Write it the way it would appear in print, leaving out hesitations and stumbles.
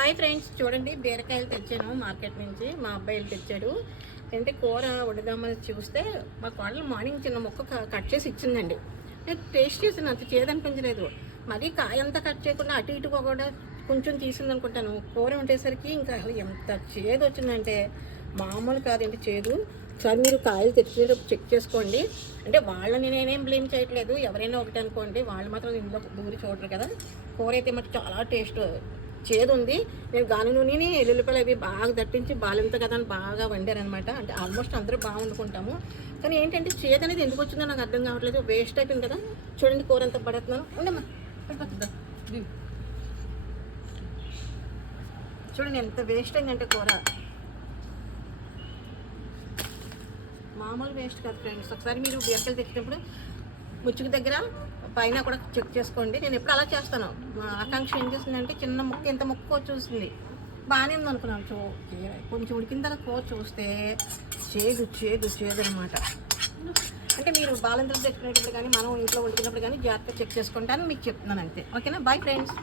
Hi friends, చూడండి బీరకాయలు తెచ్చాను మార్కెట్ నుంచి. మా అబ్బాయిలు తెచ్చాడు. అంటే కూర వండుదామని చూస్తే మా కోడలు మార్నింగ్ చిన్న ముక్క కట్ చేసి ఇచ్చిందండి. నేను టేస్ట్ చేసాను, అంత చేదనిపించలేదు. మరీ కాయ అంతా కట్ చేయకుండా అటు ఇటు కూడా కొంచెం తీసింది అనుకుంటాను. కూర ఉండేసరికి ఇంకా అసలు ఎంత చేదు వచ్చిందంటే మామూలు కాదండి చేదు. ఒకసారి మీరు కాయలు తెచ్చేటప్పుడు చెక్ చేసుకోండి. అంటే వాళ్ళని నేనేం బ్లేమ్ చేయట్లేదు, ఎవరైనా ఒకటి అనుకోండి, వాళ్ళు మాత్రం ఇందులో దూరి చూడరు కదా. కూర అయితే మటు చాలా టేస్ట్ చేదు ఉంది. నేను గాను నూనెని ఎల్లుల్లిపాయలు అవి బాగా దట్టించి బాలింత కదా అని బాగా వండారనమాట. అంటే ఆల్మోస్ట్ అందరూ బాగా వండుకుంటాము, కానీ ఏంటంటే చేదు అనేది ఎందుకు వచ్చిందో నాకు అర్థం కావట్లేదు. వేస్ట్ అయిపోయింది కదా. చూడండి కూర అంతా పడుతున్నాను. ఉండమ్మా, చూడండి ఎంత వేస్ట్ అయిందంటే కూర మామూలు వేస్ట్ కాదు ఫ్రెండ్స్. ఒకసారి మీరు బీరకాయలు తెచ్చినప్పుడు ముచ్చుకు దగ్గర పైన కూడా చెక్ చేసుకోండి. నేను ఎప్పుడు అలా చేస్తాను. మా ఆకాంక్ష ఏం చేసిందంటే చిన్న ముక్క ఇంత ముక్క చూసింది, బాగానే ఉంది అనుకున్నాను. కొంచెం ఉడికిన తర్వాత కూర చూస్తే చేదు చేదు చేదు అనమాట. అంటే మీరు బాలంతలు తెచ్చుకునేటప్పుడు కానీ మనం ఇంట్లో వండుకున్నప్పుడు కానీ జాగ్రత్తగా చెక్ చేసుకుంటాను మీకు చెప్తున్నాను అంతే. ఓకేనా? Bye friends.